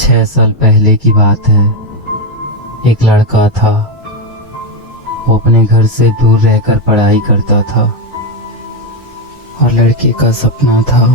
6 साल पहले की बात है। एक लड़का था। वो अपने घर से दूर रहकर पढ़ाई करता था और लड़के का सपना था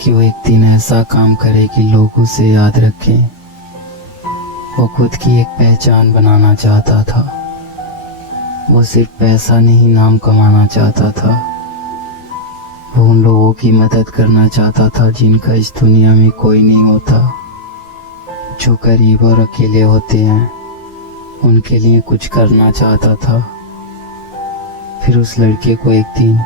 कि वो एक दिन ऐसा काम करे कि लोग उसे याद रखें। वो खुद की एक पहचान बनाना चाहता था। वो सिर्फ पैसा नहीं, नाम कमाना चाहता था। वो उन लोगों की मदद करना चाहता था जिनका इस दुनिया में कोई नहीं होता, जो गरीब और अकेले होते हैं। उनके लिए कुछ करना चाहता था। फिर उस लड़के को एक दिन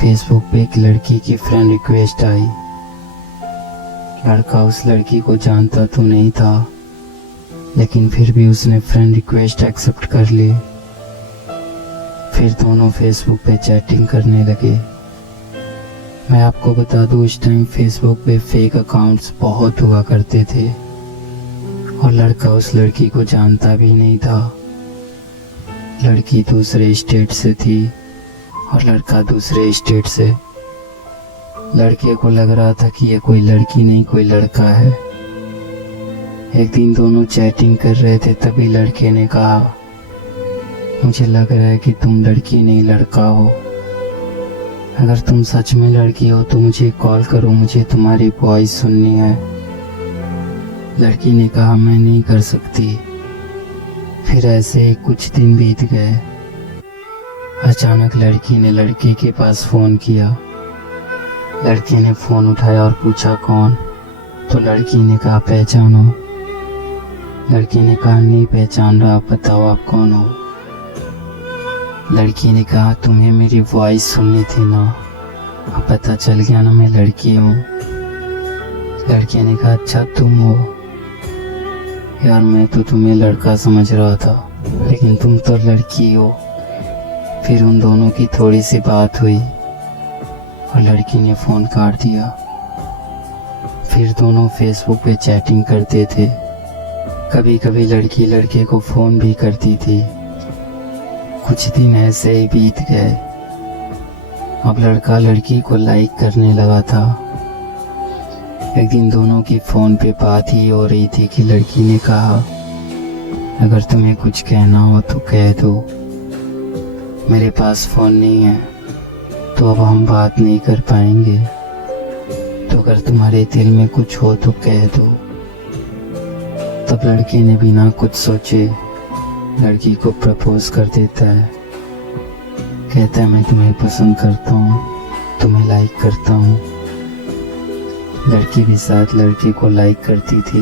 फेसबुक पे एक लड़की की फ्रेंड रिक्वेस्ट आई। लड़का उस लड़की को जानता तो नहीं था, लेकिन फिर भी उसने फ्रेंड रिक्वेस्ट एक्सेप्ट कर ली। फिर दोनों फेसबुक पे चैटिंग करने लगे। मैं आपको बता दूं, उस टाइम फेसबुक पे फेक अकाउंट्स बहुत हुआ करते थे और लड़का उस लड़की को जानता भी नहीं था। लड़की दूसरे स्टेट से थी और लड़का दूसरे स्टेट से। लड़के को लग रहा था कि ये कोई लड़की नहीं, कोई लड़का है। एक दिन दोनों चैटिंग कर रहे थे, तभी लड़के ने कहा, मुझे लग रहा है कि तुम लड़की नहीं लड़का हो। अगर तुम सच में लड़की हो तो मुझे कॉल करो, मुझे तुम्हारी वॉइस सुननी है। लड़की ने कहा, मैं नहीं कर सकती। फिर ऐसे ही कुछ दिन बीत गए। अचानक लड़की ने लड़के के पास फ़ोन किया। लड़के ने फ़ोन उठाया और पूछा, कौन? तो लड़की ने कहा, पहचानो। लड़के ने कहा, नहीं पहचान रहा, आप बताओ आप कौन हो। लड़की ने कहा, तुम्हें मेरी वॉइस सुननी थी ना, अब पता चल गया ना मैं लड़की हूँ। लड़के ने कहा, अच्छा तुम हो? यार मैं तो तुम्हें लड़का समझ रहा था, लेकिन तुम तो लड़की हो। फिर उन दोनों की थोड़ी सी बात हुई और लड़की ने फ़ोन काट दिया। फिर दोनों फेसबुक पे चैटिंग करते थे। कभी कभी लड़की लड़के को फ़ोन भी करती थी। कुछ दिन ऐसे ही बीत गए। अब लड़का लड़की को लाइक करने लगा था। एक दिन दोनों की फ़ोन पे बात ही हो रही थी कि लड़की ने कहा, अगर तुम्हें कुछ कहना हो तो कह दो, मेरे पास फ़ोन नहीं है तो अब हम बात नहीं कर पाएंगे, तो अगर तुम्हारे दिल में कुछ हो तो कह दो। तब लड़के ने बिना कुछ सोचे लड़की को प्रपोज कर देता है। कहता है, मैं तुम्हें पसंद करता हूँ, तुम्हें लाइक करता हूँ। लड़की भी साथ लड़के को लाइक करती थी।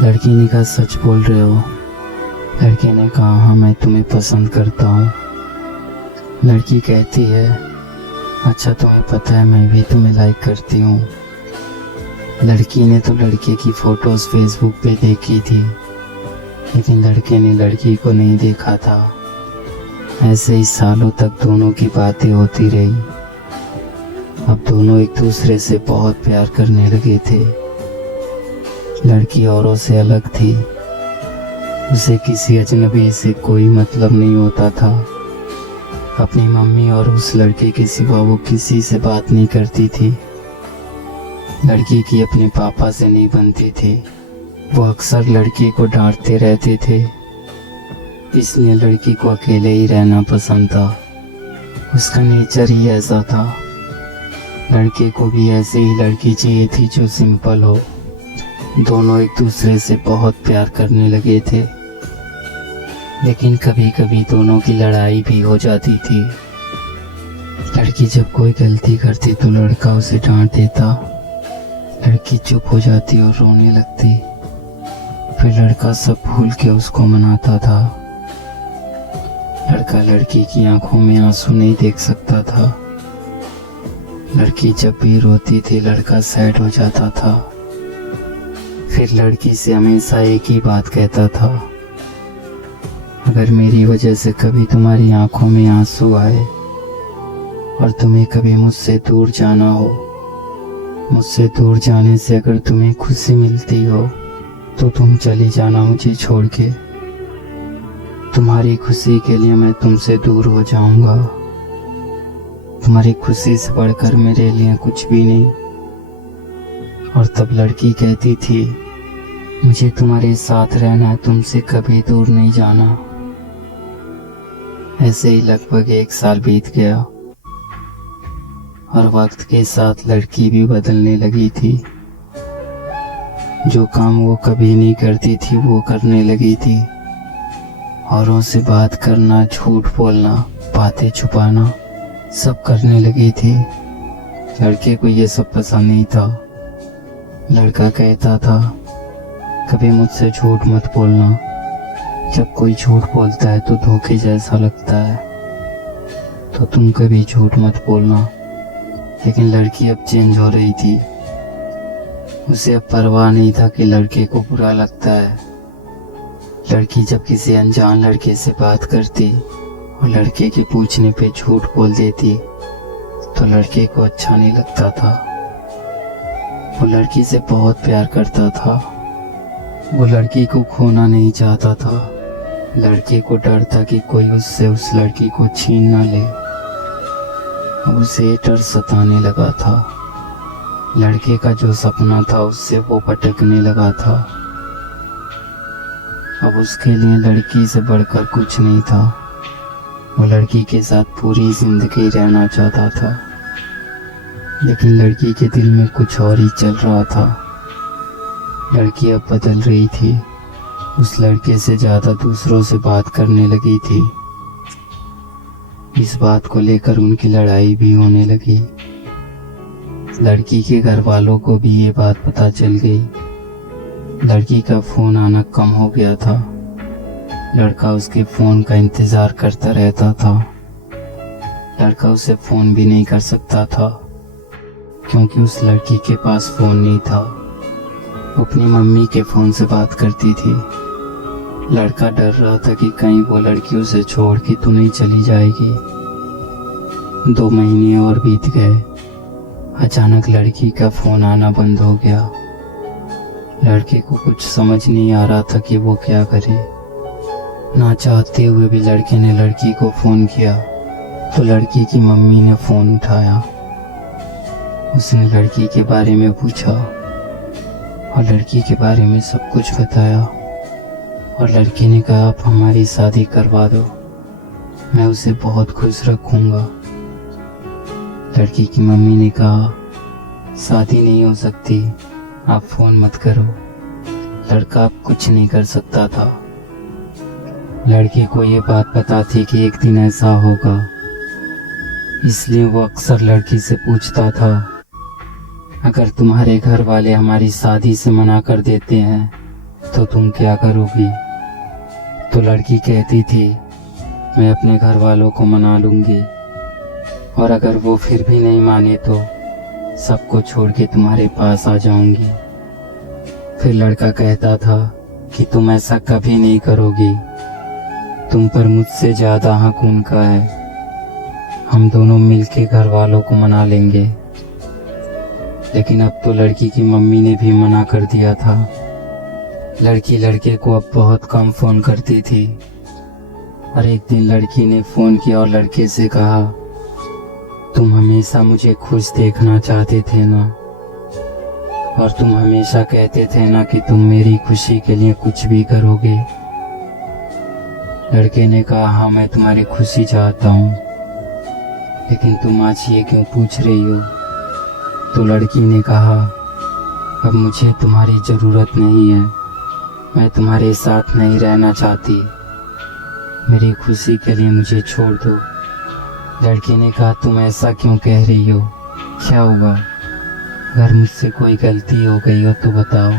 लड़की ने कहा, सच बोल रहे हो? लड़के ने कहा, हाँ मैं तुम्हें पसंद करता हूँ। लड़की कहती है, अच्छा तुम्हें पता है मैं भी तुम्हें लाइक करती हूँ। लड़की ने तो लड़के की फ़ोटोज़ फेसबुक पे देखी थी, लेकिन लड़के ने लड़की को नहीं देखा था। ऐसे ही सालों तक दोनों की बातें होती रही। अब दोनों एक दूसरे से बहुत प्यार करने लगे थे। लड़की औरों से अलग थी। उसे किसी अजनबी से कोई मतलब नहीं होता था। अपनी मम्मी और उस लड़के के सिवा वो किसी से बात नहीं करती थी। लड़की की अपने पापा से नहीं बनती थी। वो अक्सर लड़की को डांटते रहते थे, इसलिए लड़की को अकेले ही रहना पसंद था। उसका नेचर ही ऐसा था। लड़के को भी ऐसे ही लड़की चाहिए थी जो सिंपल हो। दोनों एक दूसरे से बहुत प्यार करने लगे थे, लेकिन कभी कभी दोनों की लड़ाई भी हो जाती थी। लड़की जब कोई गलती करती तो लड़का उसे डांट देता। लड़की चुप हो जाती और रोने लगती। फिर लड़का सब भूल के उसको मनाता था। लड़का लड़की की आंखों में आंसू नहीं देख सकता था। लड़की जब भी रोती थी लड़का सैड हो जाता था। फिर लड़की से हमेशा एक ही बात कहता था, अगर मेरी वजह से कभी तुम्हारी आंखों में आंसू आए और तुम्हें कभी मुझसे दूर जाना हो, मुझसे दूर जाने से अगर तुम्हें खुशी मिलती हो तो तुम चली जाना मुझे छोड़ के। तुम्हारी खुशी के लिए मैं तुमसे दूर हो जाऊंगा। तुम्हारी खुशी से बढ़कर मेरे लिए कुछ भी नहीं। और तब लड़की कहती थी, मुझे तुम्हारे साथ रहना है, तुमसे कभी दूर नहीं जाना। ऐसे ही लगभग 1 साल बीत गया और वक्त के साथ लड़की भी बदलने लगी थी। जो काम वो कभी नहीं करती थी वो करने लगी थी। औरों से बात करना, झूठ बोलना, बातें छुपाना सब करने लगी थी। लड़के को ये सब पसंद नहीं था। लड़का कहता था, कभी मुझसे झूठ मत बोलना, जब कोई झूठ बोलता है तो धोखे जैसा लगता है, तो तुम कभी झूठ मत बोलना। लेकिन लड़की अब चेंज हो रही थी। उसे अब परवाह नहीं था कि लड़के को बुरा लगता है। लड़की जब किसी अनजान लड़के से बात करती और लड़के के पूछने पे झूठ बोल देती तो लड़के को अच्छा नहीं लगता था। वो लड़की से बहुत प्यार करता था। वो लड़की को खोना नहीं चाहता था। लड़के को डर था कि कोई उससे उस लड़की को छीन ना ले। अब उसे डर सताने लगा था। लड़के का जो सपना था उससे वो भटकने लगा था। अब उसके लिए लड़की से बढ़कर कुछ नहीं था। वो लड़की के साथ पूरी जिंदगी रहना चाहता था। लेकिन लड़की के दिल में कुछ और ही चल रहा था। लड़की अब बदल रही थी। उस लड़के से ज़्यादा दूसरों से बात करने लगी थी। इस बात को लेकर उनकी लड़ाई भी होने लगी। लड़की के घर वालों को भी ये बात पता चल गई। लड़की का फ़ोन आना कम हो गया था। लड़का उसके फ़ोन का इंतज़ार करता रहता था। लड़का उसे फ़ोन भी नहीं कर सकता था क्योंकि उस लड़की के पास फ़ोन नहीं था। वो अपनी मम्मी के फ़ोन से बात करती थी। लड़का डर रहा था कि कहीं वो लड़की उसे छोड़ के तो नहीं चली जाएगी। 2 महीने और बीत गए। अचानक लड़की का फ़ोन आना बंद हो गया। लड़के को कुछ समझ नहीं आ रहा था कि वो क्या करे। ना चाहते हुए भी लड़के ने लड़की को फ़ोन किया तो लड़की की मम्मी ने फ़ोन उठाया। उसने लड़की के बारे में पूछा और लड़की के बारे में सब कुछ बताया। और लड़की ने कहा, आप हमारी शादी करवा दो, मैं उसे बहुत खुश रखूँगा। लड़की की मम्मी ने कहा, शादी नहीं हो सकती, आप फ़ोन मत करो। लड़का अब कुछ नहीं कर सकता था। लड़के को ये बात पता थी कि एक दिन ऐसा होगा, इसलिए वो अक्सर लड़की से पूछता था, अगर तुम्हारे घर वाले हमारी शादी से मना कर देते हैं तो तुम क्या करोगी? तो लड़की कहती थी, मैं अपने घर वालों को मना लूँगी और अगर वो फिर भी नहीं माने तो सबको छोड़ के तुम्हारे पास आ जाऊंगी। फिर लड़का कहता था कि तुम ऐसा कभी नहीं करोगी, तुम पर मुझसे ज़्यादा हक उनका है, हम दोनों मिलके घर वालों को मना लेंगे। लेकिन अब तो लड़की की मम्मी ने भी मना कर दिया था। लड़की लड़के को अब बहुत कम फ़ोन करती थी। और एक दिन लड़की ने फ़ोन किया और लड़के से कहा, तुम हमेशा मुझे खुश देखना चाहते थे ना, और तुम हमेशा कहते थे ना कि तुम मेरी खुशी के लिए कुछ भी करोगे। लड़के ने कहा, हाँ मैं तुम्हारी खुशी चाहता हूँ, लेकिन तुम आज ये क्यों पूछ रही हो? तो लड़की ने कहा, अब मुझे तुम्हारी ज़रूरत नहीं है, मैं तुम्हारे साथ नहीं रहना चाहती, मेरी खुशी के लिए मुझे छोड़ दो। लड़की ने कहा, तुम ऐसा क्यों कह रही हो? क्या हुआ? अगर मुझसे कोई गलती हो गई हो तो बताओ,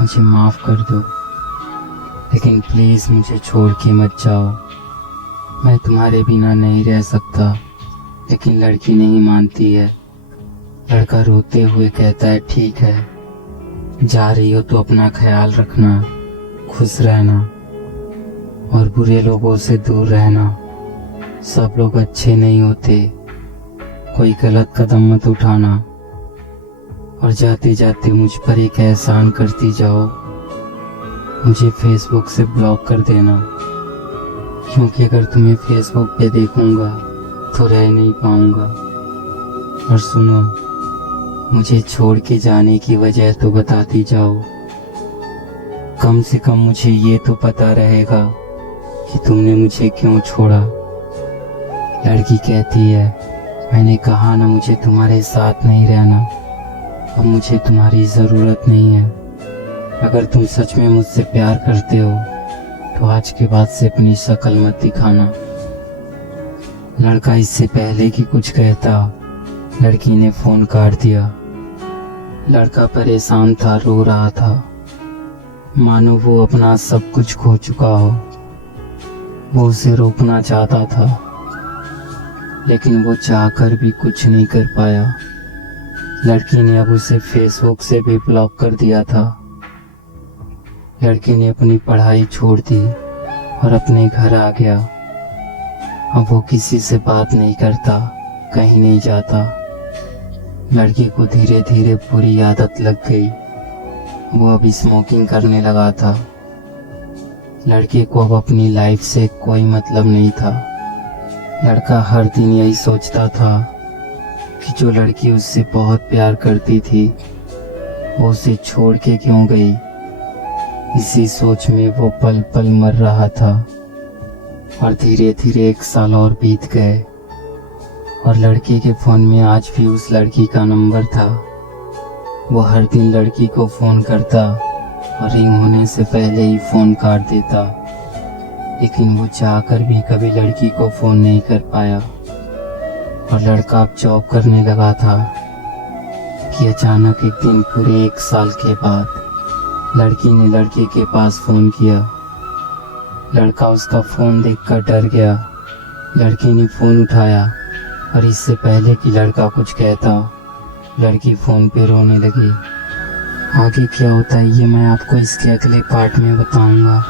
मुझे माफ़ कर दो, लेकिन प्लीज़ मुझे छोड़ के मत जाओ, मैं तुम्हारे बिना नहीं रह सकता। लेकिन लड़की नहीं मानती है। लड़का रोते हुए कहता है, ठीक है, जा रही हो तो अपना ख्याल रखना, खुश रहना और बुरे लोगों से दूर रहना। सब लोग अच्छे नहीं होते, कोई गलत कदम मत उठाना, और जाते जाते मुझ पर एक एहसान करती जाओ, मुझे फेसबुक से ब्लॉक कर देना, क्योंकि अगर तुम्हें फेसबुक पे देखूंगा तो रह नहीं पाऊंगा। और सुनो, मुझे छोड़ के जाने की वजह तो बताती जाओ। कम से कम मुझे ये तो पता रहेगा कि तुमने मुझे क्यों छोड़ा। लड़की कहती है, मैंने कहा ना मुझे तुम्हारे साथ नहीं रहना, अब मुझे तुम्हारी ज़रूरत नहीं है। अगर तुम सच में मुझसे प्यार करते हो तो आज के बाद से अपनी शक्ल मत दिखाना। लड़का इससे पहले कि कुछ कहता, लड़की ने फ़ोन काट दिया। लड़का परेशान था, रो रहा था, मानो वो अपना सब कुछ खो चुका हो। वो उसे रोकना चाहता था, लेकिन वो चाहकर भी कुछ नहीं कर पाया। लड़की ने अब उसे फेसबुक से भी ब्लॉक कर दिया था। लड़की ने अपनी पढ़ाई छोड़ दी और अपने घर आ गया। अब वो किसी से बात नहीं करता, कहीं नहीं जाता। लड़की को धीरे धीरे बुरी आदत लग गई। वो अब स्मोकिंग करने लगा था। लड़के को अब अपनी लाइफ से कोई मतलब नहीं था। लड़का हर दिन यही सोचता था कि जो लड़की उससे बहुत प्यार करती थी वो उसे छोड़ के क्यों गई। इसी सोच में वो पल पल मर रहा था। और धीरे धीरे 1 साल और बीत गए और लड़के के फ़ोन में आज भी उस लड़की का नंबर था। वो हर दिन लड़की को फ़ोन करता और रिंग होने से पहले ही फ़ोन काट देता, लेकिन वो चाहकर भी कभी लड़की को फ़ोन नहीं कर पाया। और लड़का अब जॉब करने लगा था कि अचानक एक दिन पूरे 1 साल के बाद लड़की ने लड़के के पास फ़ोन किया। लड़का उसका फ़ोन देखकर डर गया। लड़के ने फ़ोन उठाया और इससे पहले कि लड़का कुछ कहता, लड़की फ़ोन पे रोने लगी। आगे क्या होता है ये मैं आपको इसके अगले पार्ट में बताऊंगा।